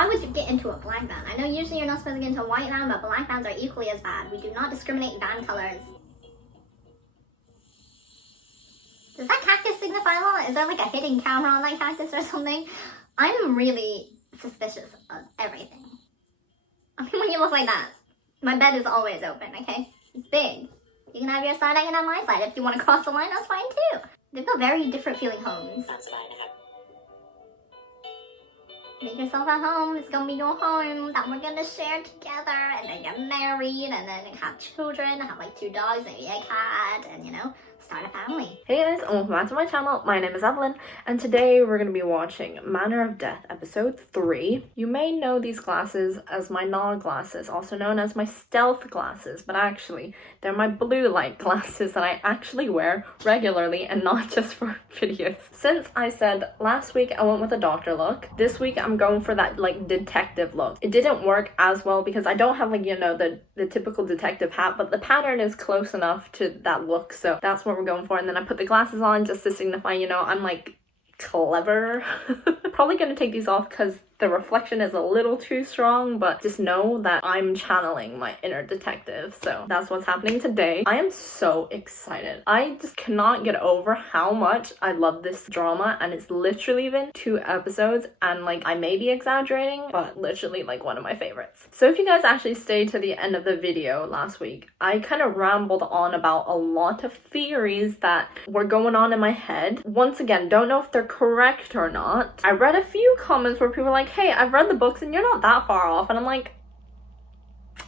Why would you get into a black van? I know usually you're not supposed to get into a white van, but black vans are equally as bad. We do not discriminate van colors. Does that cactus signify a lot? Is there like a hidden camera on that cactus or something? I'm really suspicious of everything. I mean, when you look like that, my bed is always open, okay? It's big. You can have your side, I can have my side. If you want to cross the line, that's fine too. They've got very different feeling homes. That's fine. Make yourself at home. It's gonna be your home that we're gonna share together, and then get married, and then have children, have like 2 dogs, maybe a cat, and you know, start a family. Hey guys, and welcome back to my channel. My name is Evelyn, and today we're gonna be watching Manner of Death episode 3. You may know these glasses as my Nod glasses, also known as my stealth glasses, but actually they're my blue light glasses that I actually wear regularly and not just for videos. Since I said last week I went with a doctor look, this week I'm going for that like detective look. It didn't work as well because I don't have like, you know, the typical detective hat, but the pattern is close enough to that look, so that's what we're going for. And then I put the glasses on just to signify, you know, I'm like clever. Probably gonna take these off because the reflection is a little too strong, but just know that I'm channeling my inner detective. So that's what's happening today. I am so excited. I just cannot get over how much I love this drama, and it's literally been 2 episodes, and like I may be exaggerating, but literally like one of my favorites. So if you guys actually stayed to the end of the video last week, I kind of rambled on about a lot of theories that were going on in my head. Once again, don't know if they're correct or not. I read a few comments where people were like, hey, I've read the books and you're not that far off, and I'm like,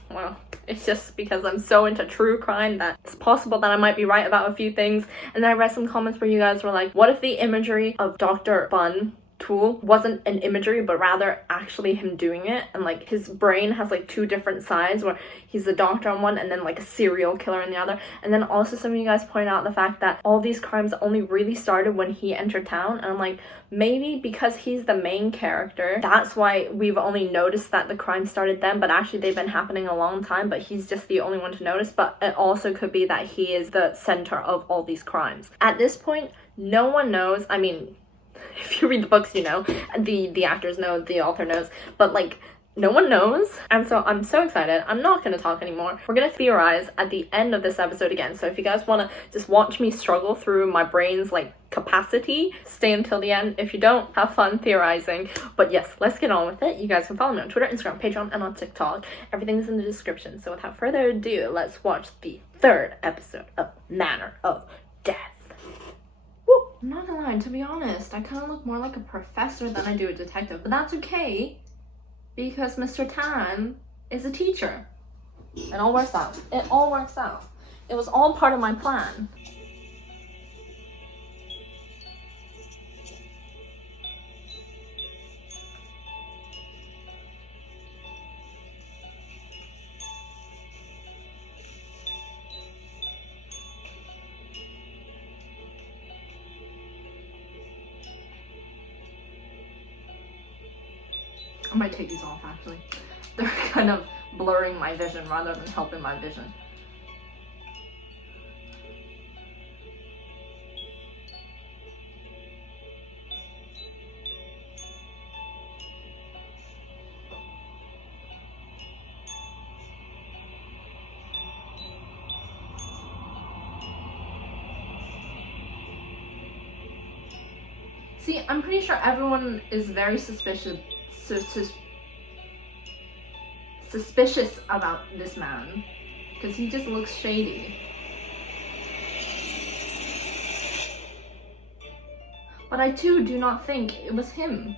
well, it's just because I'm so into true crime that it's possible that I might be right about a few things. And then I read some comments where you guys were like, what if the imagery of Dr. Bun Tool wasn't an imagery but rather actually him doing it, and like his brain has like 2 different sides where he's the doctor on one and then like a serial killer in the other. And then also some of you guys point out the fact that all these crimes only really started when he entered town, and I'm like, maybe because he's the main character, that's why we've only noticed that the crime started then, but actually they've been happening a long time, but he's just the only one to notice. But it also could be that he is the center of all these crimes. At this point, no one knows. I mean, if you read the books, you know, the actors know, the author knows, but like no one knows. And so I'm so excited. I'm not going to talk anymore. We're going to theorize at the end of this episode again. So if you guys want to just watch me struggle through my brain's like capacity, stay until the end. If you don't, have fun theorizing. But yes, let's get on with it. You guys can follow me on Twitter, Instagram, Patreon, and on TikTok. Everything's in the description. So without further ado, let's watch the 3rd episode of Manner of Death. I'm not gonna lie, to be honest, I kind of look more like a professor than I do a detective, but that's okay because Mr. Tan is a teacher. It all works out. It all works out. It was all part of my plan. I might take these off actually. They're kind of blurring my vision rather than helping my vision. See, I'm pretty sure everyone is very suspicious about this man because he just looks shady. But I too do not think it was him.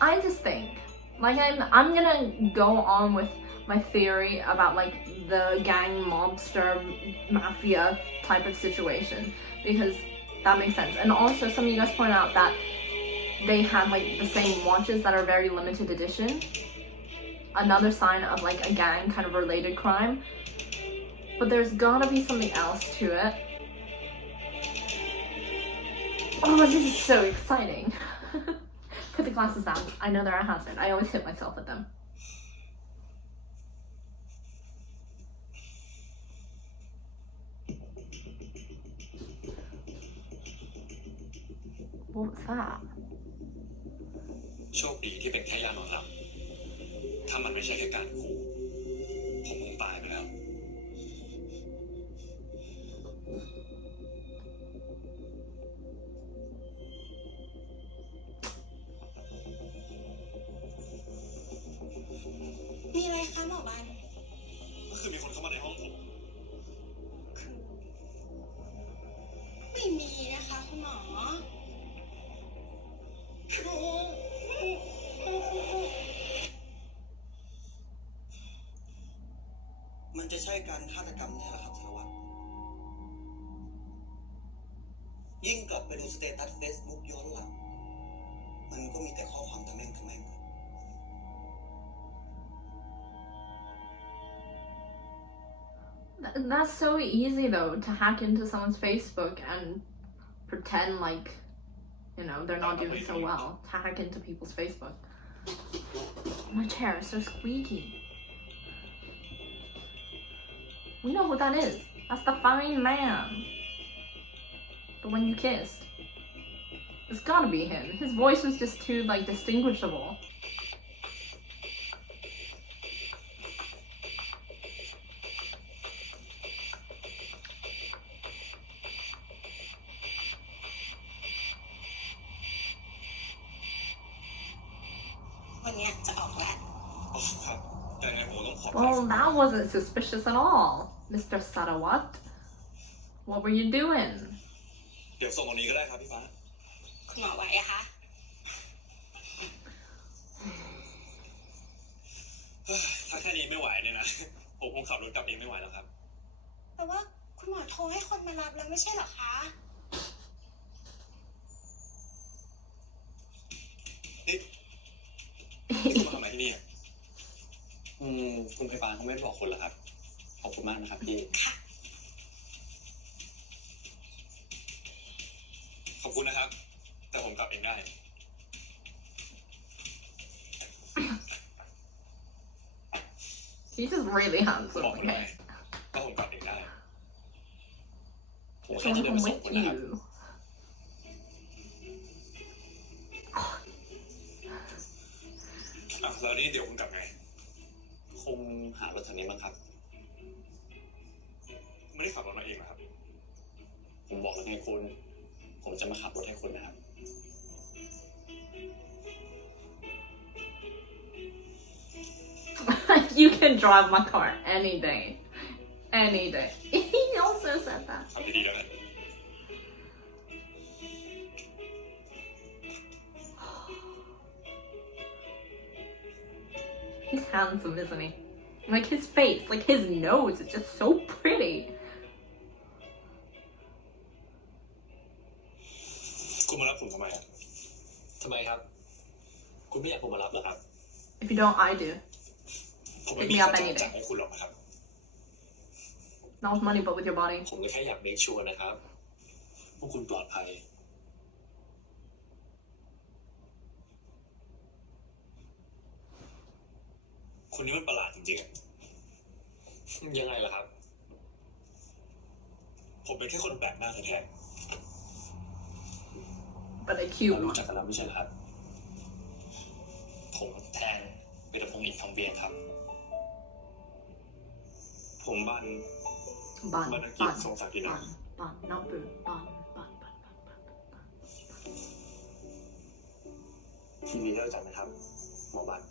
I just think, like, I'm gonna go on with my theory about like the gang mobster mafia type of situation because that makes sense. And also some of you guys point out that they had like the same watches that are very limited edition. Another sign of like a gang kind of related crime. But there's gotta be something else to it. Oh, this is so exciting. Put the glasses down. I know they're a hazard. I always hit myself with them. What was that? โชคดีที่เป็นแค่ยานอนหลับถ้ามันไม่ใช่แค่การขู่ผมคงตายไปแล้วมีอะไรคะหมอบันก็คือมีคนเข้ามาในห้องผมไม่มีนะคะคุณหมอมันจะใช่การฆาตกรรมเนี่ยแหละครับสารวัตรยิ่งกลับไปดูสเตตัสเฟซบุ๊กย้อนหลังมันก็มีแต่ข้อความทำแม่ง That's so easy though, to hack into someone's Facebook and pretend like, you know, they're not doing so well. To hack into people's Facebook. My chair is so squeaky. We know who that is. That's the fine man. The one you kissed. It's gotta be him. His voice was just too, like, distinguishable. Well, that wasn't suspicious at all, Mr. Sarawat. What were you doing? เดี๋ยวส่งตรงนี้ก็ได้ครับพี่ฟ้าคุณหมอไหวอะคะถ้าแค่นี้ไม่ไหวเนี่ยนะผมคงขับรถกลับเองไม่ไหวแล้วครับแต่ว่าคุณหมอโทรให้คนมารับแล้วไม่ใช่เหรอคะนี่คุณมาทำอะไรที่นี่คุณพยาบาลเขาไม่บอกคุณเหรอครับขอบคุณมากนะครับพี่ขอบคุณนะครับแต่ผมกลับเองได้ He's just really handsome. บอกคุณเลย Okay. ว่าผมกลับเองได้ผม So แค่จะเดิน I'm ไปส่ง with คุณนะครับ you. แล้วนี่เดี๋ยวคุณกลับไงคงหารถคันนี้มั้งครับไม่ได้ขับรถมาเองนะครับผมบอกแล้วไงคุณผมจะมาขับรถให้คุณนะครับ You can drive my car any day. Any day. He also said that. ขับดีๆแล้วกัน He's handsome, isn't he? Like his face, like his nose is just so pretty. คุณมารับผมทำไมอ่ะทำไมครับคุณไม่อยากผมมารับเหรอครับ If you don't, I do. ผมไม่ Pick มี me ค่า up จ้าง any จาก day. ให้คุณหรอกนะครับ Not with money, but with your body. ผมแค่อยากเมคชัวร์นะครับพวกคุณปลอดภัยคุณนี่มันประหลาดจริงๆอะยังไงล่ะครับผมเป็นแค่คนแปลกหน้าแท้ But a ๆ cute เรารู้ one. จักกันแล้วไม่ใช่เหรอครับผมแทนเวทพงศ์อินทร์คำเวียนครับผมบัน Bun, But I keep bun, so fucking bun, up. bun, not boo. Bun, bun, bun, bun, bun. ทีนี้ได้รู้จักไหมครับหมอบัน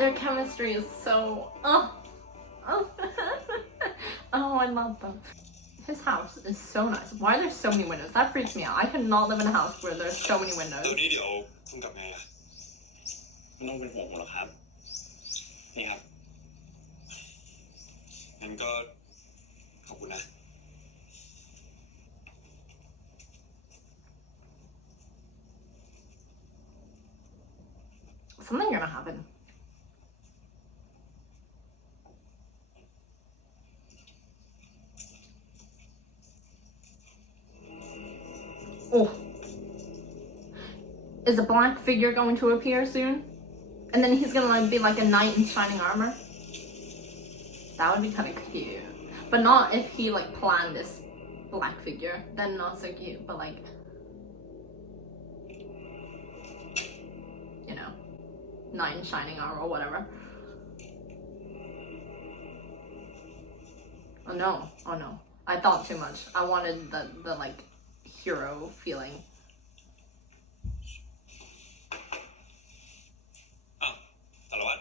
Their chemistry is so. Oh, I love them. His house is so nice. Why are there so many windows? That freaks me out. I could not live in a house where there's so many เดี๋ยว windows. นี้เดี๋ยวคุณกลับไงอ่ะไม่ต้องเป็นห่วงผมหรอกครับนี่ครับงั้นก็ขอบคุณนะ Something gonna happen. Oh. Is a black figure going to appear soon? And then he's gonna like, be like a knight in shining armor? That would be kind of cute. But not if he like planned this black figure. Then not so cute, but like, you know, knight in shining armor or whatever. Oh no, oh no. I thought too much. I wanted the like hero feeling. อ้าวสารวัตร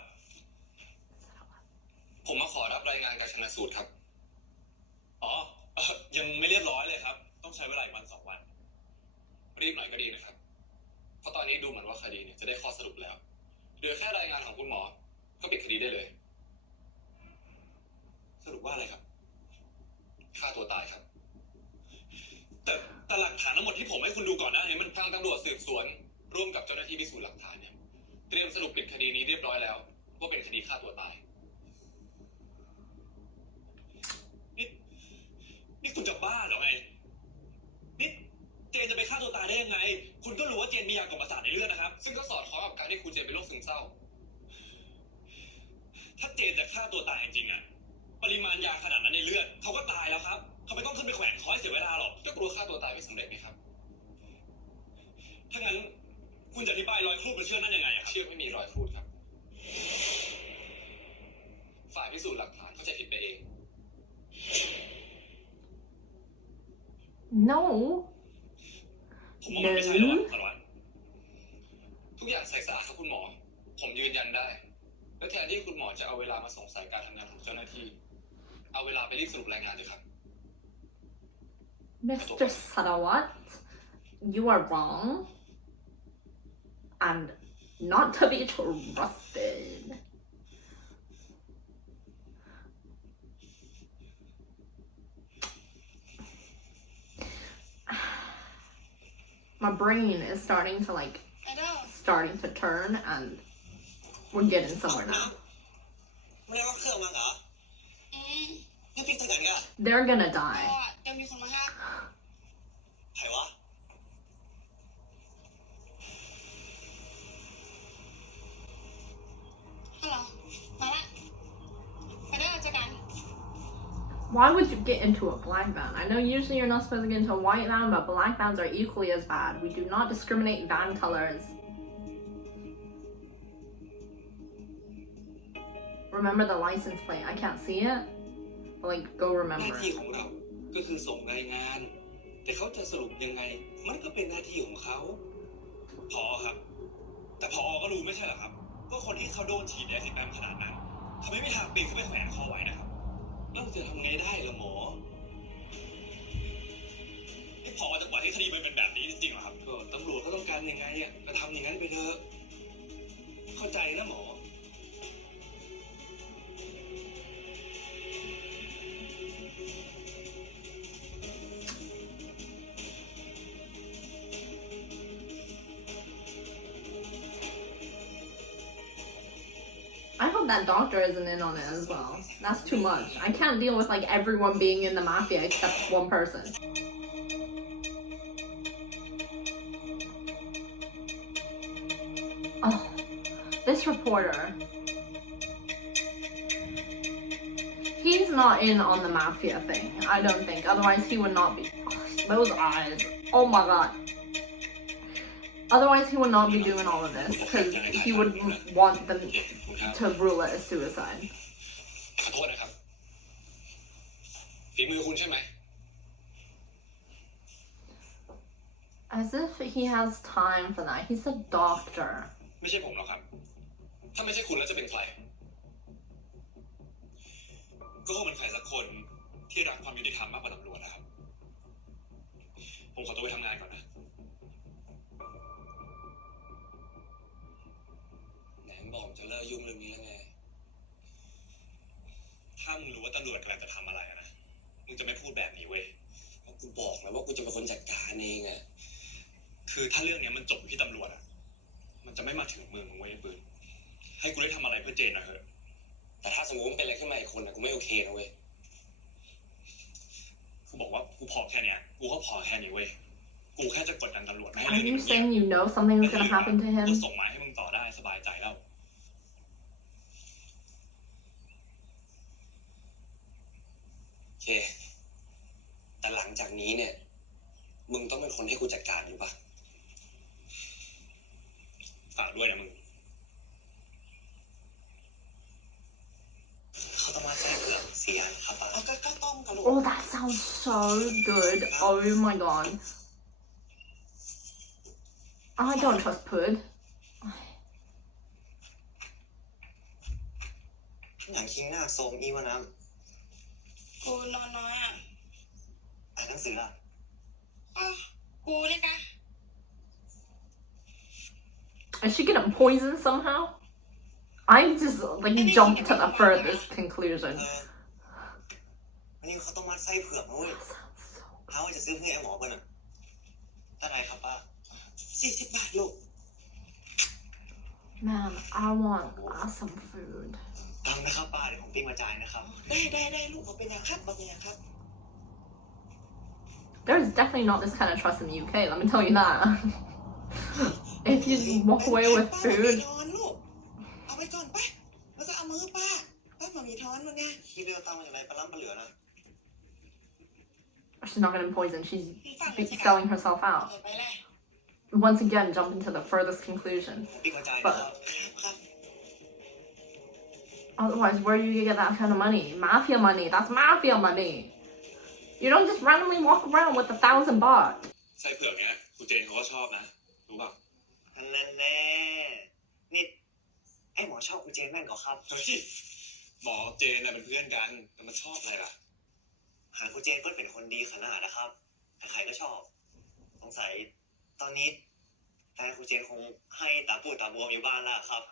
ผมมาขอรับรายงานการชันสูตรครับอ๋อยังไม่เรียบร้อยเลยครับต้องใช้เวลาอีกวัน2 วันรีบหน่อยก็ดีนะครับเพราะตอนนี้ดูเหมือนว่าคดีเนี่ยจะได้ข้อสรุปแล้วโดยแค่รายงานของคุณหมอก็ปิดคดีได้เลยสรุปว่าอะไรครับฆ่าตัวตายครับแต่หลักฐานทั้งหมดที่ผมให้คุณดูก่อนหน้านี้มันทางตำรวจสืบสวนร่วมกับเจ้าหน้าที่พิสูจน์หลักฐานเนี่ยเตรียมสรุปปิดคดีนี้เรียบร้อยแล้วว่าเป็นคดีฆ่าตัวตายนี่คุณจะบ้าเหรอไงนี่เจนจะไปฆ่าตัวตายได้ยังไงคุณก็รู้ว่าเจนมียากล่อมประสาทในเลือดนะครับซึ่งก็สอดคล้องกับการที่คุณเจนเป็นโรคซึมเศร้าถ้าเจนจะฆ่าตัวตายจริงๆอะปริมาณยาขนาดนั้นในเลือดเขาก็ตายแล้วครับเขาไม่ต้องขึ้นไปแขวนคอให้เสียเวลาหรอกก็กลัวฆ่าตัวตายไม่สำเร็จไหมครับถ้างั้นคุณจะอธิบายรอยครูดบนเชือกนั้นยังไงเชือกไม่มีรอยครูดครับฝ่ายพิสูจน์หลักฐานเขาจะผิดไปเอง No. ผมว่ามันไม่ใช่หรอกสารวัตรทุกอย่างใสสะอาดครับคุณหมอผมยืนยันได้และแทนที่คุณหมอจะเอาเวลามาสงสัยการทำงานของเจ้าหน้าที่เอาเวลาไปรีบสรุปรายงานเลยครับ Mr. Sarawat, you are wrong and not to be trusted. My brain is starting to like turn and we're getting somewhere now. ไม่ได้ว่าเครื่องมาเหรอนี่ปิ๊กทางกันกะ They're gonna die. เดี๋ยวมีคนมาห้าม ใครวะ ฮัลโหลมาละไปได้เจอกัน Why would you get into a black van? I know usually you're not supposed to get into a white van, but black vans are equally as bad. We do not discriminate van colors. Remember the license plate. I can't see it, but like go หน้า remember ที่ it. ของเราก็คือส่งรายงาน แต่เขาจะสรุปยังไงมันก็เป็นหน้าที่ของเขาพอครับ แต่พอก็รู้ไม่ใช่เหรอครับว่าคนที่เขาโดนฉีดยาสีแปมขนาดนั้นเขาไม่มีทางปีนขึ้นไปแขวนคอไว้นะครับแล้วจะทำไงได้ล่ะหมอไม่พอจะปล่อยให้คดีมันเป็นแบบนี้จริงๆเหรอครับก็ตำรวจก็ต้องการยังไงอ่ะก็ทำอย่างนั้นไปเถอะเข้าใจนะหมอ I hope that doctor isn't in on it as well. That's too much. I can't deal with like everyone being in the mafia except one person. Oh, this reporter. He's not in on the mafia thing, I don't think. Otherwise, he would not be. Those eyes. Oh my god. Otherwise, he would not be doing all of this because he would want them to rule it as suicide. ขอโทษนะครับฝีมือคุณใช่ไหม As if he has time for that. He's a doctor. ไม่ใช่ผมหรอกครับ ถ้าไม่ใช่คุณแล้วจะเป็นใคร ก็คงเป็นใครสักคนที่รักความยุติธรรมมากกว่าตำรวจนะครับ ผมขอตัวไปทำงานก่อนนะ ไหนบอกจะเลิกยุ่งเรื่องนี้แล้วไง ถ้ามึงรู้ว่าตำรวจกำลังจะทำอะไรนะ มึงจะไม่พูดแบบนี้เว้ย เพราะกูบอกแล้วว่ากูจะเป็นคนจัดการเองอ่ะ คือถ้าเรื่องนี้มันจบที่ตำรวจอะมันจะไม่มาถึงมือมึงเว้ยไอ้ปืน ให้กูได้ทำอะไรเพื่อเจนหน่อยเถอะ แต่ถ้าสมมติมันเป็นอะไรขึ้นมาอีกคนอ่ะกูไม่โอเคนะเว้ย กูบอกว่ากูพอแค่เนี้ย กูก็พอแค่นี้เว้ย กู กูแค่จะกดดันตำรวจไม่ให้ Are เรื่อง you นี้ saying you know something is gonna happen to กู him? ส่งไม้ให้มึงต่อได้สบายใจแล้วโอเค แต่หลังจากนี้เนี่ย มึงต้องเป็นคนให้กูจัดการอยู่ปะฝากด้วยนะมึง เขาต้องมาแจ้งเผื่อเสียนะครับป้า เอาก็ต้องกับลูก Oh, that sounds so good. Oh my god. I don't trust Pud. อย่างคิงหน้าโซมอีวะนะ กูนอนน้อยอ่ะ อ่านหนังสืออ่ะ อ้าวกูเนี่ยกะ Is she gonna poison somehow? I just like jumped to the furthest conclusion. วันนี้เขาต้องมัดไส้เผือกนะเว้ย That sounds so เขาจะซื้อเพื่อไอ้หมอเพื่อนอ่ะเท่าไหร่ครับป้า 40 บาทลูก Man, I want some food. ตังค์นะครับป้าเดี๋ยวผมปิ้งมาจ่ายนะครับ ได้ลูกเขาเป็นอย่างครับบอกอย่างครับ There's definitely not this kind of trust in the UK, let me tell you that. If you walk away with ป้า food, มีทอนลูก เอาไปก่อนไปแล้วจะเอามือป้ามามีทอนมึงไง พี่เบลตังค์มาจากไหนปลาล้ำปลาเหลือนะ she's not gonna poison, she's selling herself เอ out. อไปเลย Once again, jumping to the furthest conclusion. ผมปิ้งมาจ่าย But นะครับ ครับ otherwise, where do you get that kind of money? Mafia money, that's mafia money. You don't just randomly walk around with 1,000 baht. ไส้เผือกเนี่ยครูเจนเขาก็ชอบนะ รู้ป่ะนั่นแน่นี่ไอ้หมอชอบครูเจนแม่งเหรอครับ เฮ้ย หมอเจนน่ะเป็นเพื่อนกัน แต่มันชอบอะไรล่ะ หาครูเจนก็เป็นคนดีขนาดนะครับ ใครๆก็ชอบ สงสัยตอนนี้แฟนครูเจนคงให้ตาปูดตาบวมอยู่บ้านแล้วครับ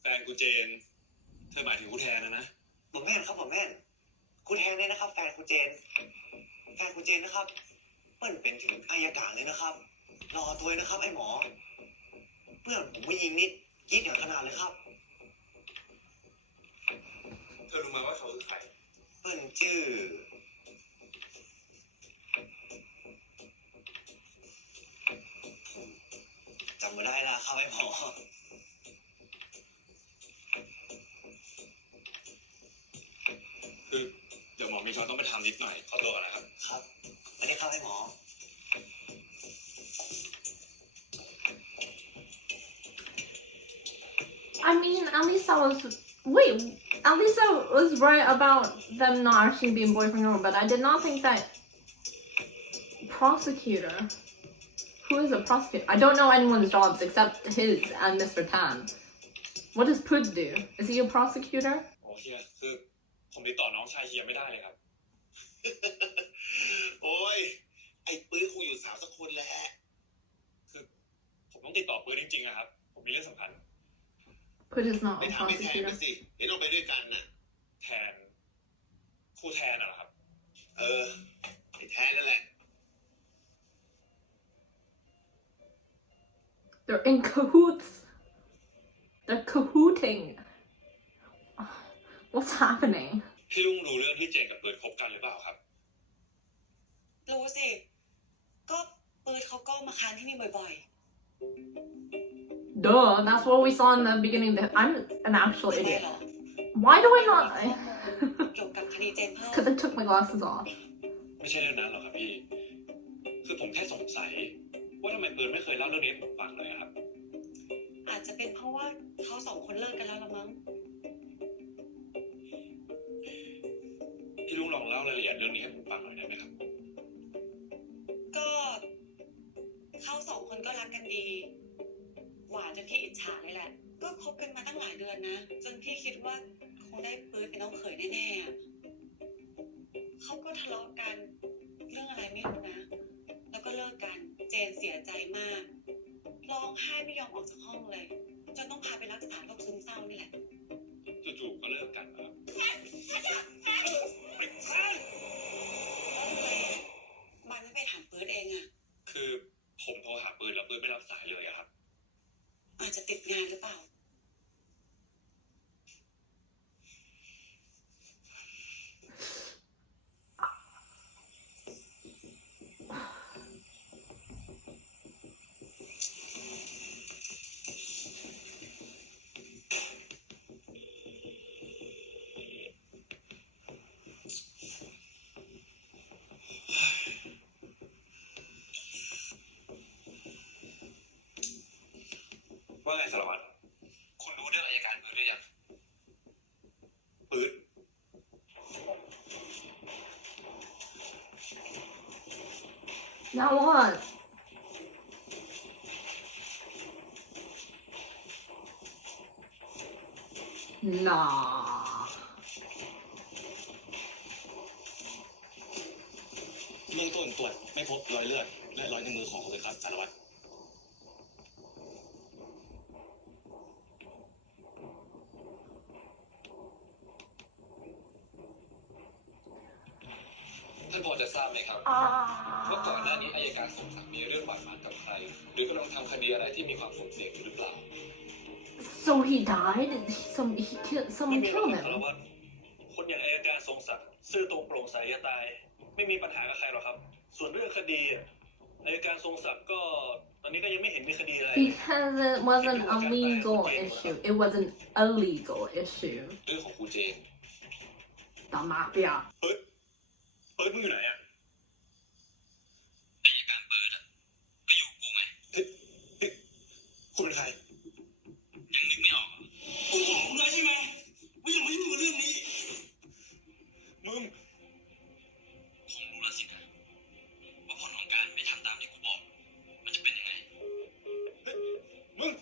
แฟนครูเจน เธอหมายถึงครูแทนนะผมแม่นครับผมแม่นครูแทนเลยนะครับ แฟนครูเจน แฟนครูเจนนะครับ เปิ้ลเป็นถึงอัยการเลยนะครับ รอตัวนะครับไอ้หมอ เพื่อนผมผู้หญิงนี่คิดอย่างขนาดเลยครับ เธอรู้ไหมว่าเขาคือใคร เปิ้ลชื่อผมจำไม่ได้ละครับไอ้หมอ คือเดี๋ยวหมอมีเขาต้องไปทำนิดหน่อยขอตัวก่อนนะครับ ครับไม่ได้เข้าให้หมอ I mean, at least I was. Wait, at least I was right about them not actually being boyfriend and girlfriend, but I did not think that. Prosecutor? Who is a prosecutor? I don't know anyone's jobs except his and Mr. Tan. What does Pud do? Is he a prosecutor? โอ้เฮียคือผมติดต่อน้องชายเฮียไม่ได้เลยครับ โอ้ย ไอ้ปื้อคงอยู่สาวสักคนแหละ คือผมต้องติดต่อปื้อจริงๆอะครับ ผมมีเรื่องสำคัญ Pud is not ไป a ถามไปแทน prosecutor. กันสิเดี๋ยวเราไปด้วยกันน่ะ แทนครูแทนเหรอครับ ไอ้แทนนั่นแหละ They're in cahoots. They're cahooting. What's happening? พี่ลุงรู้เรื่องที่เจนกับปื้อคบกันหรือเปล่าครับ รู้สิ ก็ปืนเขาก็มาค้านที่นี่บ่อย Duh, that's what we saw in the beginning. That I'm an ๆ actual ไม่ได้ idiot. หรอ Why do I not? เกี่ยวกับคดีเจนเพิ่ม Because I took my glasses off. ไม่ใช่เรื่องนั้นหรอกครับพี่ คือผมแค่สงสัย ว่าทำไมปื้อไม่เคยเล่าเรื่องนี้ให้ผมฟังเลยอะครับ อาจจะเป็นเพราะว่าเขาสองคนเลิกกันแล้วละมั้ง พี่ลุงลองเล่ารายละเอียดเรื่องนี้ให้ผมฟังหน่อยได้ไหมครับ ก็เขาสองคนก็รักกันดี หวานจนพี่อิจฉาเลยแหละ ก็คบกันมาตั้งหลายเดือนนะ จนพี่คิดว่าคงได้ปืนเป็นน้องเขยแน่ๆอะเขาก็ทะเลาะกันเรื่องอะไรไม่รู้นะ แล้วก็เลิกกัน เจนเสียใจมาก ร้องไห้ไม่ยอมออกจากห้องเลย จนต้องพาไปรักษาโรคซึมเศร้านี่แหละ จู่ๆก็เลิกกันนะครับ แล้วทำไมมันไม่ไปถามปืนเองอะ คือผมโทรหาปืนแล้วปืนไม่รับสายเลยอะครับ อาจจะติดงานหรือเปล่า ว่าไงสารวัตรคุณรู้เรื่องอัยการปืนหรือยังปืน Now what? Nah. เบื้องต้นตรวจไม่พบรอยเลือดและรอยนิ้วมือของเขาเลยครับสารวัตร ท่านพอจะทราบไหมครับว่าก่อนหน้านี้อัยการสมศักดิ์มีเรื่องบาดหมางกับใคร หรือกำลังทำคดีอะไรที่มีความสุ่มเสี่ยงอยู่หรือเปล่า So he died? Someone ไม่มีหรอก killed ครับสาร him? วัตรคนอย่างอัยการทรงศักดิ์ซื่อตรงโปร่งใสจะตาย ไม่มีปัญหากับใครหรอกครับ ส่วนเรื่องคดีอัยการทรงศักดิ์ก็ตอนนี้ก็ยังไม่เห็นมีคดีอะไร Because it wasn't a legal issue. It was an illegal issue. เรื่องของครูเจน The mafia. เปิดมึงอยู่ไหนอะอัยการเปิดอะก็อยู่กูไงคุณเป็นใครยังนึกไม่ออกกูบอกมึงเลยใช่ไหมว่าอย่ามายุ่งกับเรื่องนี้มึงคงรู้แล้วสินะว่าผลของการไม่ทำตามที่กูบอกมันจะเป็นยังไงมึง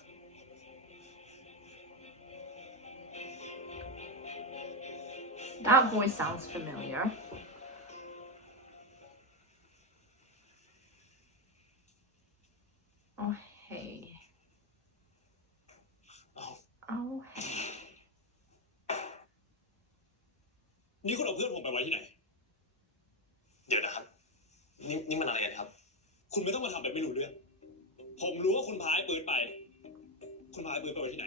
That voice sounds familiar. Oh, hey. Oh, hey. นี่คุณเอาเพื่อนผมไปไว้ที่ไหน เดี๋ยวนะครับนี่มันอะไรกันครับ คุณไม่ต้องมาทำแบบไม่รู้เรื่อง ผมรู้ว่าคุณพาไอ้ปืนไป คุณพาไอ้ปืนไปไว้ที่ไหน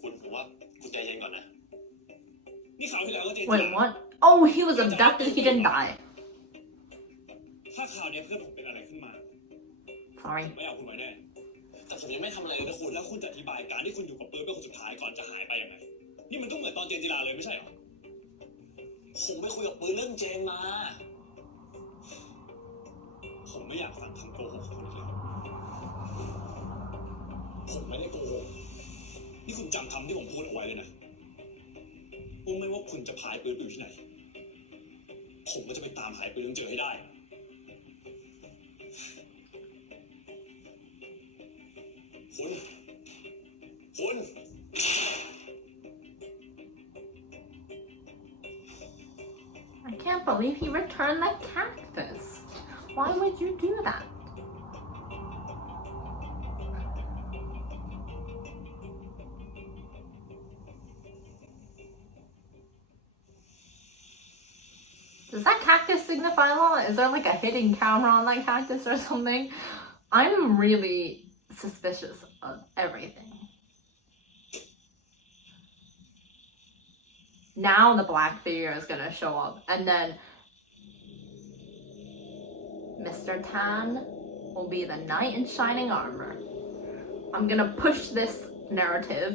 ผมว่าคุณใจเย็นก่อนนะ นี่ข่าวที่แล้วก็เจน Wait, what? Oh, he was abducted. He didn't die. ถ้าข่าวนี้เพื่อนผมเป็นอะไรขึ้นมา Sorry. ไม่เอาคุณไว้แน่ แต่ผมยังไม่ทำอะไรเลยนะคุณ แล้วคุณจะอธิบายการที่คุณอยู่กับปืนเป็นคนสุดท้ายก่อนจะหายไปยังไง นี่มันก็เหมือนตอนเจนจิราเลยไม่ใช่เหรอ ผมไปคุยกับปืนเรื่องเจนมา ผมไม่อยากฟังคำโกหกของคุณอีกแล้วผมไม่ได้โกหก นี่คุณจำคำที่ผมพูดเอาไว้เลยนะว่าไม่ว่าคุณจะพายปืนไปอยู่ที่ไหน ผมก็จะไปตามหายปืนจนเจอให้ได้ คุณ I can't believe he returned the cactus. Why would you do that? Does that cactus signify a lot? Is there like a hidden camera on that cactus or something? I'm really suspicious of everything. Now the black figure is gonna show up, and then Mr. Tan will be the knight in shining armor. I'm gonna push this narrative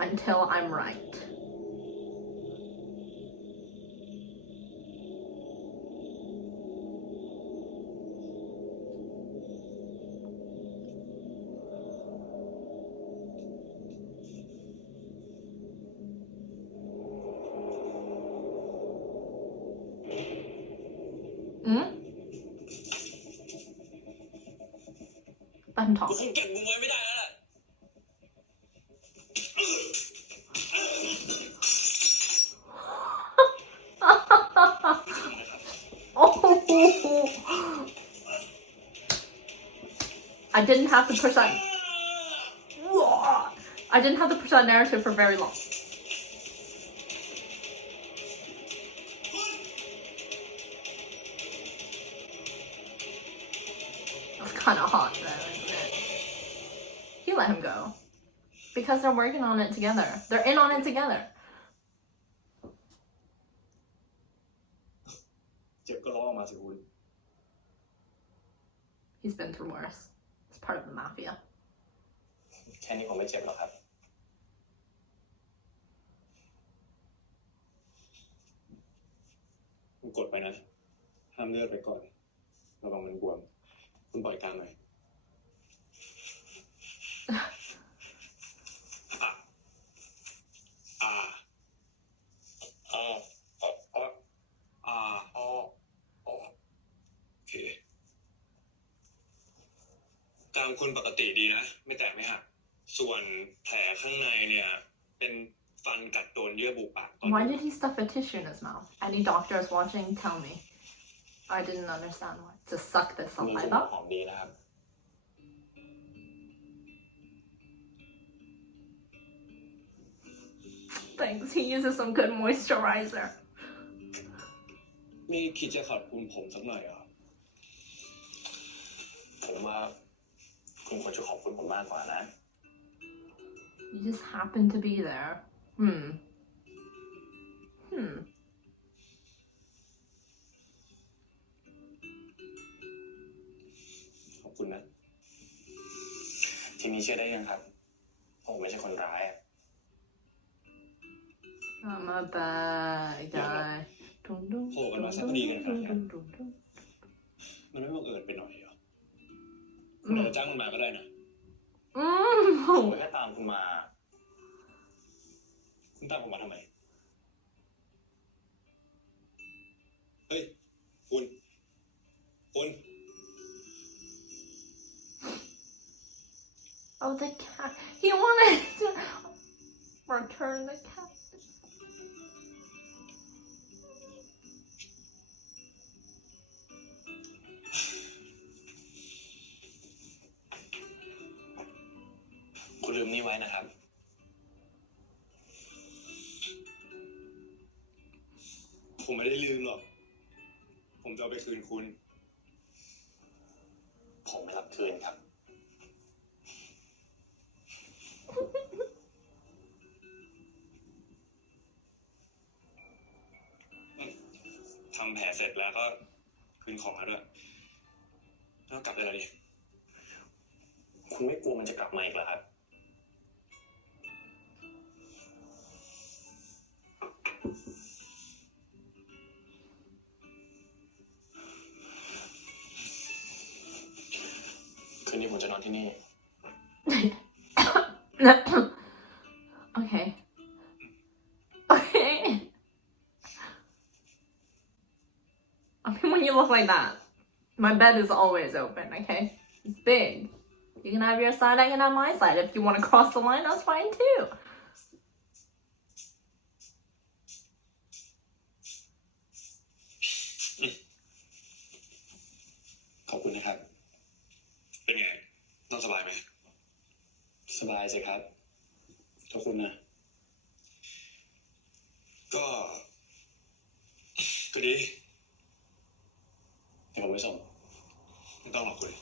until I'm right. Button กู talk. คงเก็บมึงไว้ไม่ได้แล้วล่ะ Oh, I didn't have to push that. I didn't have to push that narrative for very long. That's kind of hot, though, isn't it? He let him go because they're working on it together. They're in on it together. เจ็บก็ร้องออกมาสิคุณ He's been through worse. It's part of the mafia. แค่นี้ผมไม่เจ็บหรอกครับ คุณกดไปนะ ห้ามเลือดไปก่อน ระวังมันบวม คุณปล่อยกลางหน่อย อ่าอ๋ออ๋ออ่าอ๋อโอเคกรามคุณปกติดีนะ ไม่แตกไม่หัก ส่วนแผลข้างในเนี่ย เป็นฟันกัดโดนเยื่อบุปากตอน Why did he stuff a tissue in his mouth? Any doctors watching, tell me. I didn't understand why. To suck the มือคุณ saliva? หอมดีนะครับ Thanks, he uses some good moisturizer. ไม่คิดจะขอบคุณผมสักหน่อยเหรอ ผมว่าคุณควรจะขอบคุณผมมากกว่านะ You just happen to be there. Hmm. ขอบคุณนะ ทีนี้เชื่อได้ยังครับ ผมไม่ใช่คนร้ายอะ I'm a bad guy. โผล่กันมาสักดีกันขนาดนี้มันไม่บังเอิญไปหน่อยเหรอคุณอาจจะจ้างมันมาก็ได้นะผมแค่ตามคุณมา คุณตามผมมาทำไม เฮ้ย คุณ Oh, the cat. He wanted to return the cat. คุณลืมนี่ไว้นะครับ ผมไม่ได้ลืมหรอก ผมจะเอาไปคืนคุณ ผมไม่รับคืนครับ ทำแผลเสร็จแล้วก็คืนของแล้วด้วยแล้วกลับได้แล้วดิ คุณไม่กลัวมันจะกลับมาอีกเหรอครับ คืนนี้ผมจะนอนที่นี่ Okay. Okay. I mean, when you look like that, my bed is always open, okay? It's big. You can have your side, I can have my side. If you want to cross the line, that's fine too. ขอบคุณนะครับ เป็นไง นอนสบายไหม สบายสิครับ ขอบคุณนะ ก็ดี เดี๋ยวผมไปส่ง ไม่ต้องหรอกคุณ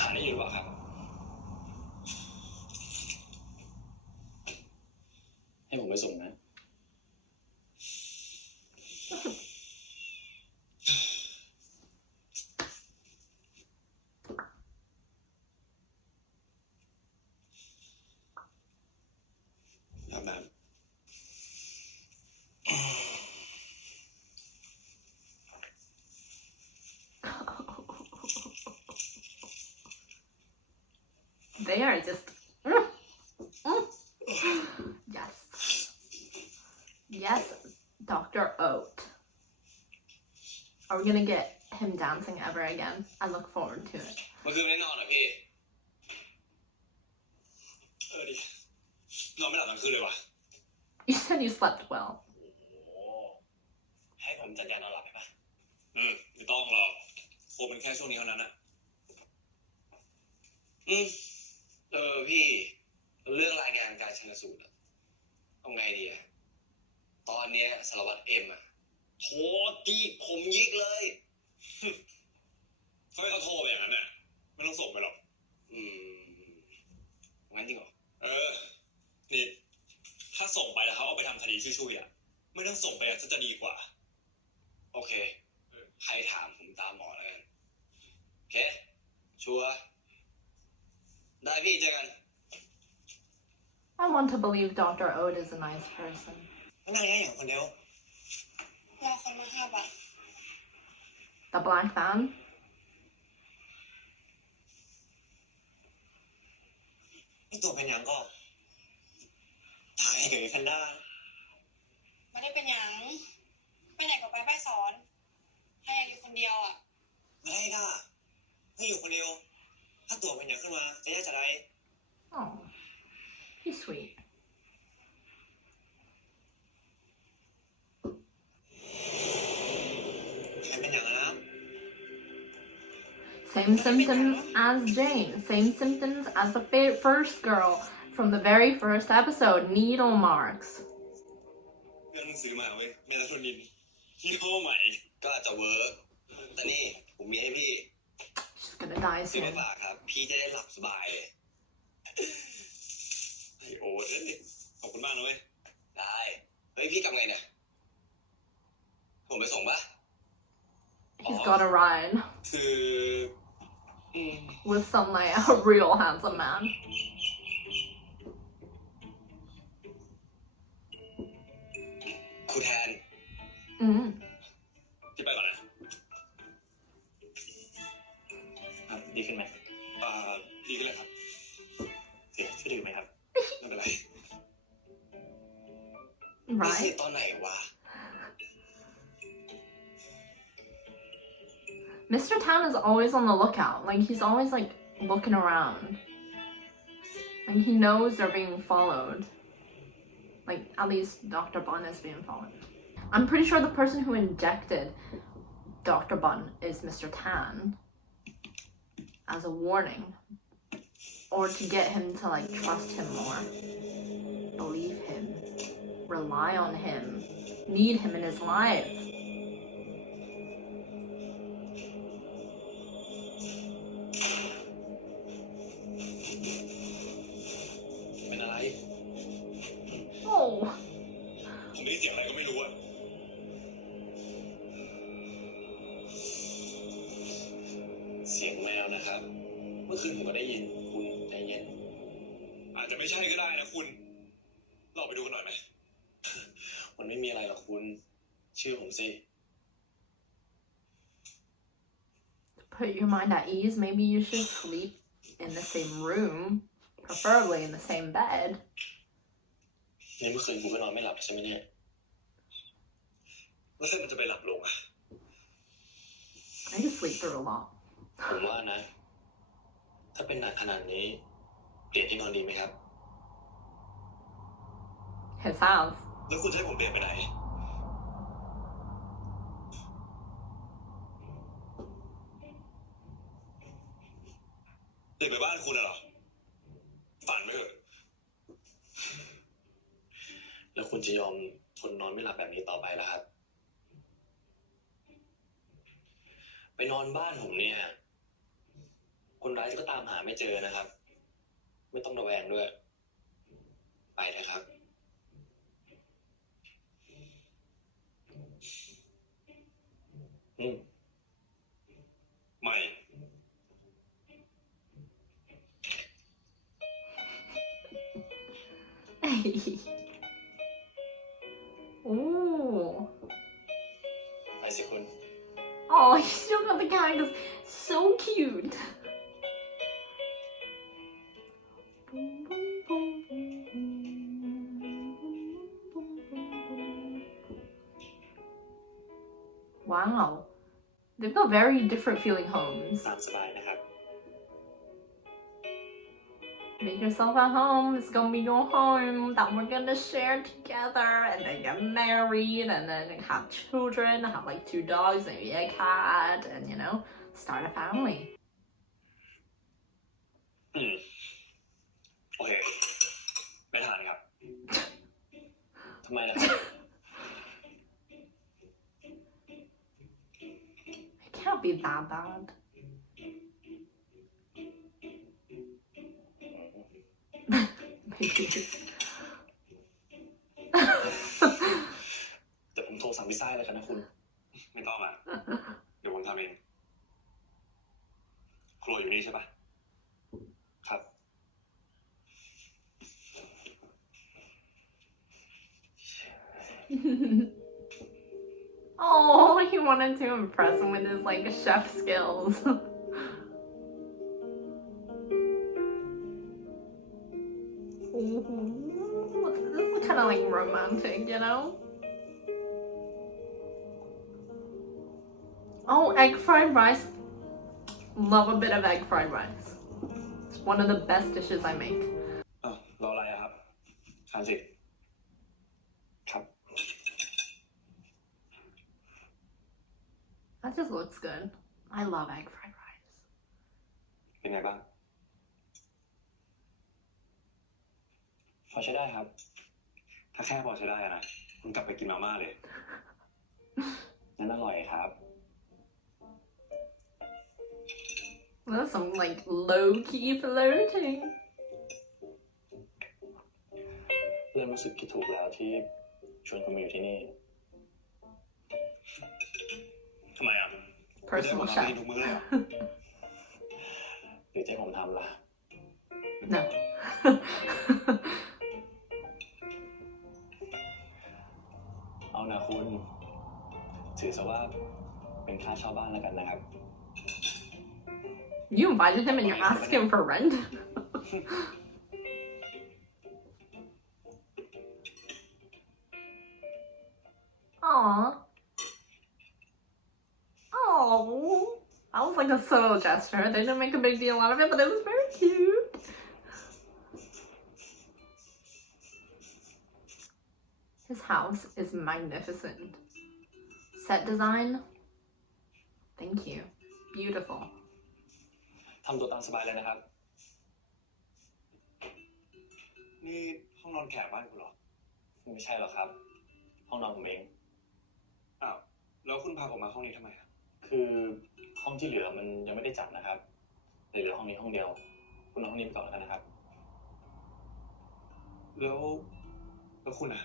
หาได้อยู่หรือเปล่าครับ ให้ผมไปส่งนะ อาบน้ำ They are just. Yes. Yes, Dr. Oat. Are we gonna get him dancing ever again? I look forward to it. เมื่อคืนไม่ได้นอนอ่ะพี่ ดิ นอนไม่หลับทั้งคืนเลยวะ You said you slept well. โอ้ให้ผมจัดยานอนหลับไหมปะไม่ต้องหรอกคงเป็นแค่ช่วงนี้เท่านั้นอะพี่ เรื่องรายงานการชันสูตรอะเอาไงดีอะตอนเนี้ยสารวัตรเอ็มอะโทรจีบผมยิกเลย ทำไมเขาโทรไปอย่างนั้นน่ะ ไม่ต้องส่งไปหรอก งั้นจริงเหรอ นี่ ถ้าส่งไปแล้วเขาเอาไปทำคดีช่วยๆอะไม่ต้องส่งไปอะจะดีกว่า โอเค ใครถามผมตามหมอแล้วกัน โอเค ชัวร์ได้พี่เจอกัน I want to believe Dr. Oat is a nice person. ไม่นั่งง่ายอย่างคนเดียว รอคนมาห้าบาท The black van? พี่ตัวเป็นหยังก็ตายเกิดแพนด้า ไม่ได้เป็นหยังไปไหนก็ไปสอนให้อยากอยู่คนเดียวอ่ะ ไม่ได้ก็ให้อยู่คนเดียว ถ้าตัวเป็นหยังขึ้นมาจะแยกจะได้ Oh, he's sweet. ใครเป็นหยังนะ Same symptoms as Jane. Same symptoms as the first girl from the very first episode. Needle marks. เพื่อนมึงซื้อมาเว้ยเมลาโทนินยี่ห้อใหม่ ก็อาจจะเวิร์กแต่นี่ผมมีให้พี่ She's gonna die ซื้อไป soon. ฝากครับ พี่จะได้หลับสบายเลยไอโอ๊ตเอ้ยขอบคุณมากนะเว้ย ได้ เฮ้ยพี่กลับไงเนี่ย ผมไปส่งปะ He's got a ride คืออืม with some like a real handsome man. ครูแทน Mm. พี่ไปก่อนนะ ครับดีขึ้นไหมดีขึ้นเลยครับเสียช่วยดื่มไหมครับ ไม่เป็นไร นี่คือ Right? ตอนไหนวะ Mr. Tan is always on the lookout. Like he's always like looking around. Like he knows they're being followed. Like at least Dr. Bun is being followed. I'm pretty sure the person who injected Dr. Bun is Mr. Tan as a warning. Or to get him to like trust him more. Believe him. Rely on him. Need him in his life. เป็นอะไร Oh. ผมได้ยินเสียงอะไรก็ไม่รู้อะเสียงแมวนะครับ เมื่อคืนผมก็ได้ยินคุณใจเย็น อาจจะไม่ใช่ก็ได้นะคุณ เราไปดูกันหน่อยไหม มันไม่มีอะไรหรอกคุณ เชื่อผมสิ Put your mind at ease. Maybe you should sleep in the same room, preferably in the same bed. นี่เมื่อคืนคุณก็นอนไม่หลับใช่ไหมเนี่ย แล้วเส้นมันจะไปหลับลงอะ I can sleep through a lot. ผมว่านะ ถ้าเป็นหนักขนาดนี้ เปลี่ยนที่นอนดีไหมครับ His house. แล้วคุณจะให้ผมเปลี่ยนไปไหน เปลี่ยนไปบ้านคุณเหรอ ฝันไม่เถอะ แล้วคุณจะยอมทนนอนไม่หลับแบบนี้ต่อไปแล้วครับ ไปนอนบ้านผมเนี่ย คนร้ายก็ตามหาไม่เจอนะครับ ไม่ต้องระแวงด้วย ไปเถอะครับ ไม่ Ooh. ไปสิคุณ Oh, he still got the cactus. So cute. Wow. They've got very different feeling homes. ตามสบายนะครับ Make yourself at home. It's gonna be your home that we're gonna share together and then get married and then have children, have like 2 dogs, maybe a cat, and you know, start a family. โอเค ไม่ทานครับ ทำไมล่ะครับ It can't be that bad. เดี๋ยวผมโทรสั่งพิซซ่าเลยกันนะคุณ ไม่ต้องอ่ะ เดี๋ยวผมทำเอง ครัวอยู่นี่ใช่ปะครับ Oh, he wanted to impress him with his like chef skills. romantic, you know? Oh, egg fried rice. Love a bit of egg fried rice. It's one of the best dishes I make. รออะไรอะครับทานสิครับ That just looks good. I love egg fried rice. เป็นไงบ้างพอใช้ได้ครับ ถ้าแค่พอใช้ได้นะคุณกลับไปกินมาม่าเลยนั่นอร่อยครับ That's some like low-key flirting. เริ่มรู้สึกคิดถูกแล้วที่ชวนคุณมาอยู่ที่นี่ทำไมอ่ะ Personal ไม่ได้ chef. ทุกมื้อเลยเหรอหรือจะให้ผมทำล่ะ No. เอานะคุณถือซะว่าเป็นค่าเช่าบ้านแล้วกันนะครับ You invited him and you're asking him for rent? Aww. Oh, that was like a subtle gesture. They didn't make a big deal out of it, but it was very cute. His house is magnificent. Set design, thank you. Beautiful. ทำตัวตามสบายเลยนะครับ นี่ห้องนอนแขกบ้านคุณเหรอ ไม่ใช่หรอกครับ ห้องนอนผมเอง อ้าว แล้วคุณพาผมมาห้องนี้ทำไมครับคือห้องที่เหลือมันยังไม่ได้จัดนะครับเลยเหลือห้องนี้ห้องเดียว คุณนอนห้องนี้ไปก่อนแล้วกันนะครับ แล้วคุณอ่ะ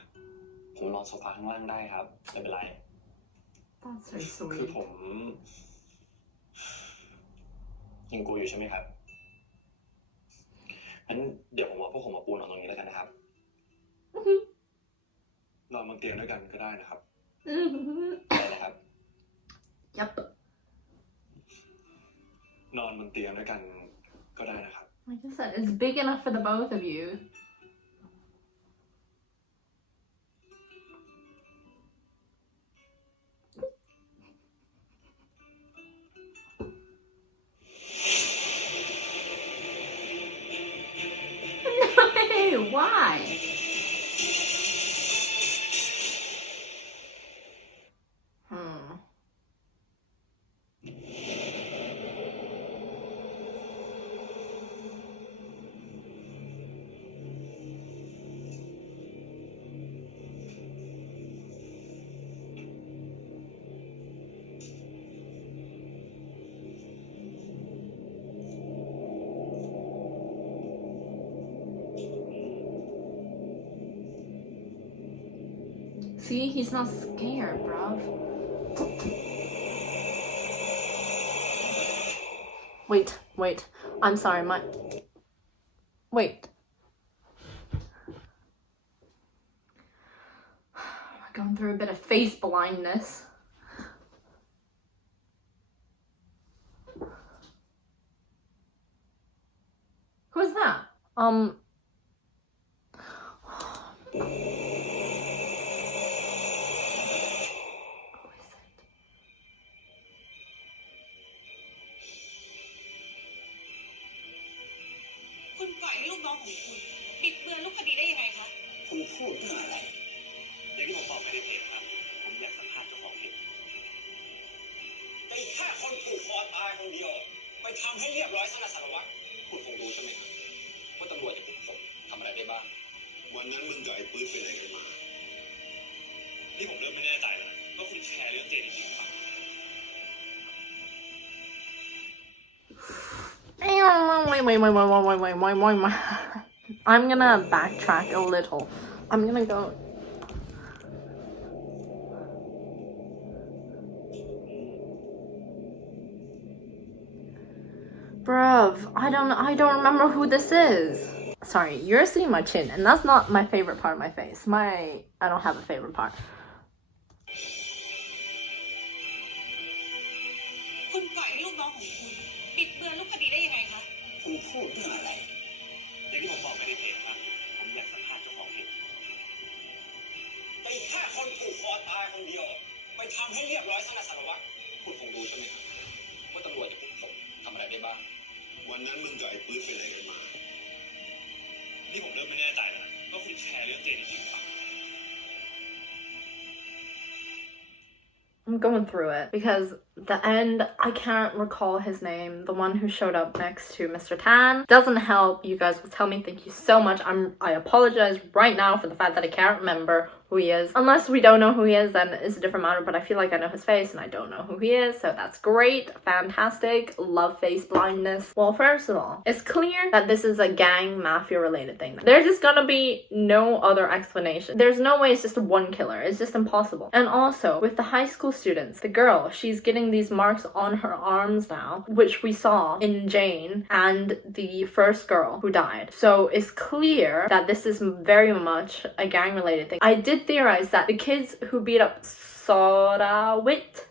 ผมนอนโซฟาข้างล่างได้ครับ ไม่เป็นไร That's so คือ sweet. ผมยังกลัวอยู่ใช่ไหมครับ งั้นเดี๋ยวผมเอาพวกผมมาปูนอนตรงนี้แล้วกันนะครับ นอนบนเตียงด้วยกันก็ได้นะครับ ได้นะครับ Yep. นอนบนเตียงด้วยกันก็ได้นะครับ Like I said, it's big enough for the both of you. Why? See, he's not scared, bruv. Wait. I'm sorry, Wait. Going through a bit of face blindness. Who's that? คุณปล่อยให้ลูกน้องของคุณบิดเบือนรูปคดีได้ยังไงคะ คุณพูดเรื่องอะไร อย่างที่ผมบอกไปในเพจครับ ผมอยากสัมภาษณ์เจ้าของเพจ ไอ้แค่คนผูกคอตายคนเดียว ไปทำให้เรียบร้อยซะนะสารวัตร คุณคงรู้ใช่ไหมครับว่าตำรวจอย่างพวกผมทำอะไรได้บ้าง วันนั้นมึงกับไอ้ปื๊ดไปไหนกันมา นี่ผมเริ่มไม่แน่ใจแล้วนะว่าคุณแชร์เรื่องเจนจริงหรือเปล่า Wait. I'm gonna backtrack a little. I'm gonna go. Bruv, I don't remember who this is. Sorry, you're seeing my chin, and that's not my favorite part of my face. I don't have a favorite part. คุณปล่อยให้ลูกน้องของคุณบิดเบือนรูปคดีได้ยังไงคะ คุณพูดเรื่องอะไร อย่างที่ผมบอกไปในเพจครับ ผมอยากสัมภาษณ์เจ้าของเพจ ไ คนผูกคอตายคนเดียว ไปทำให้เรียบร้อยซะนะสารวัตร คุณคงรู้ใช่ไหมครับว่าตำรวจอย่างพวกผมทำอะไรได้บ้าง วันนั้นมึงกับไอ้ปื๊ดไปไหนกันมา นี่ผมเริ่มไม่แน่ใจแล้วนะว่าคุณแคร์เรื่องเจนจริงๆหรือเปล่า I'm going through it because the end, I can't recall his name. The one who showed up next to Mr. Tan doesn't help. You guys will tell me. Thank you so much. I apologize right now for the fact that I can't remember who he is. Unless we don't know who he is, then it's a different matter, but I feel like I know his face and I don't know who he is, so that's great. Fantastic. Love face blindness. Well, first of all, it's clear that this is a gang mafia related thing. There's just gonna be no other explanation. There's no way it's just one killer. It's just impossible. And also, with the high school students, the girl, she's getting these marks on her arms now, which we saw in Jane and the first girl who died. So it's clear that this is very much a gang related thing. I did theorize that the kids who beat up Sorawit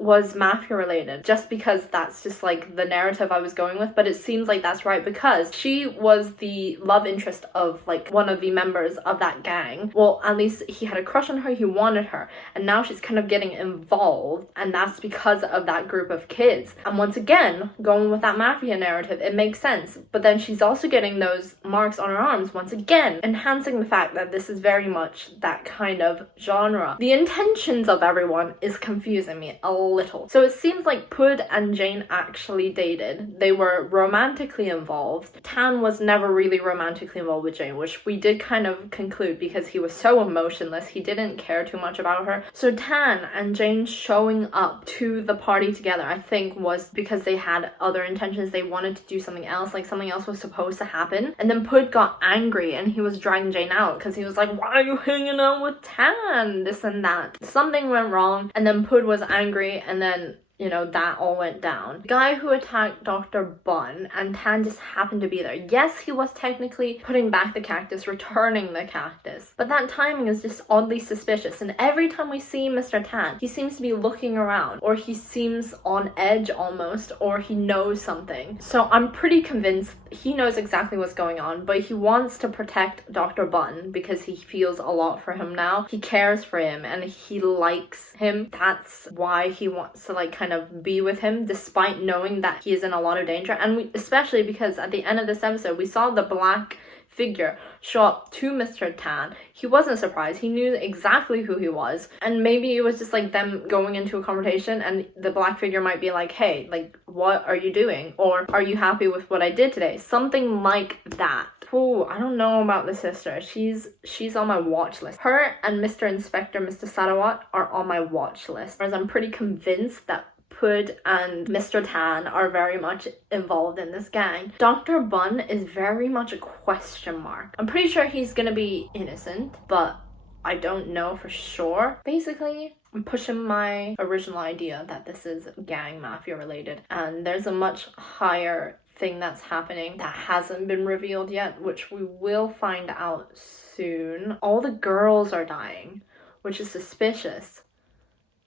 was mafia related, just because that's just like the narrative I was going with, but it seems like that's right because she was the love interest of like one of the members of that gang. Well, at least he had a crush on her, he wanted her, and now she's kind of getting involved, and that's because of that group of kids. And once again, going with that mafia narrative, it makes sense, but then she's also getting those marks on her arms, once again enhancing the fact that this is very much that kind of genre. The intentions of everyone is confusing me a little. So it seems like Pud and Jane actually dated. They were romantically involved. Tan was never really romantically involved with Jane, which we did kind of conclude because he was so emotionless. He didn't care too much about her. So Tan and Jane showing up to the party together, I think, was because they had other intentions. They wanted to do something else, like something else was supposed to happen. And then Pud got angry and he was dragging Jane out because he was like, why are you hanging out with Tan? This and that. Something went wrong, and then Pud was angry, and then, you know, that all went down. The guy who attacked Dr. Bun and Tan just happened to be there. Yes, he was technically putting back the cactus, returning the cactus, but that timing is just oddly suspicious. And every time we see Mr. Tan, he seems to be looking around, or he seems on edge almost, or he knows something. So I'm pretty convinced he knows exactly what's going on, but he wants to protect Dr. Bun because he feels a lot for him now. He cares for him and he likes him. That's why he wants to like kind of be with him despite knowing that he is in a lot of danger. And especially because at the end of this episode we saw the black figure show up to Mr. Tan. He wasn't surprised. He knew exactly who he was, and maybe it was just like them going into a conversation and the black figure might be like, hey, like, what are you doing? Or are you happy with what I did today? Something like that. Oh, I don't know about the sister. She's on my watch list. Her and Mr. Inspector, Mr. Sarawat, are on my watch list, whereas I'm pretty convinced that Pud and Mr. Tan are very much involved in this gang. Dr. Bun is very much a question mark. I'm pretty sure he's gonna be innocent, but I don't know for sure. Basically, I'm pushing my original idea that this is gang mafia related, and there's a much higher thing that's happening that hasn't been revealed yet, which we will find out soon. All the girls are dying, which is suspicious.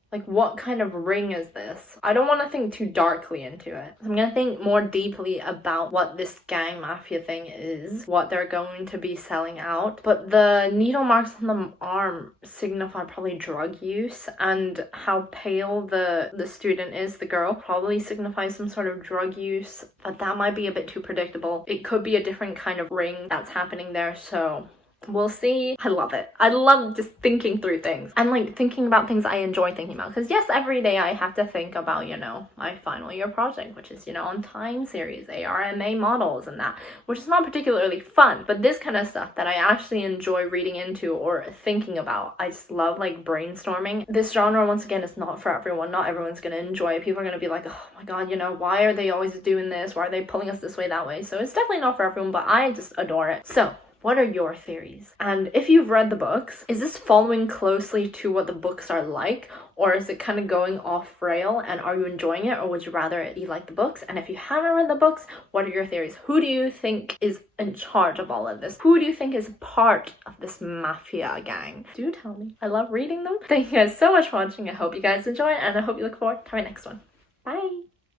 Like, what kind of ring is this? I don't want to think too darkly into it. I'm gonna think more deeply about what this gang mafia thing is, what they're going to be selling out. But the needle marks on the arm signify probably drug use, and how pale the student is, the girl, probably signifies some sort of drug use, but that might be a bit too predictable. It could be a different kind of ring that's happening there, so we'll see. I love it. I love just thinking through things and like thinking about things I enjoy thinking about, because yes, every day I have to think about, you know, my final year project, which is, you know, on time series, ARMA models and that, which is not particularly fun, but this kind of stuff that I actually enjoy reading into or thinking about, I just love like brainstorming. This genre, once again, is not for everyone. Not everyone's gonna enjoy it. People are gonna be like, oh my god, you know, why are they always doing this? Why are they pulling us this way, that way? So it's definitely not for everyone, but I just adore it. So what are your theories? And if you've read the books, is this following closely to what the books are like? Or is it kind of going off rail, and are you enjoying it, or would you rather it be like the books? And if you haven't read the books, what are your theories? Who do you think is in charge of all of this? Who do you think is part of this mafia gang? Do tell me. I love reading them. Thank you guys so much for watching. I hope you guys enjoy it, and I hope you look forward to my next one. Bye!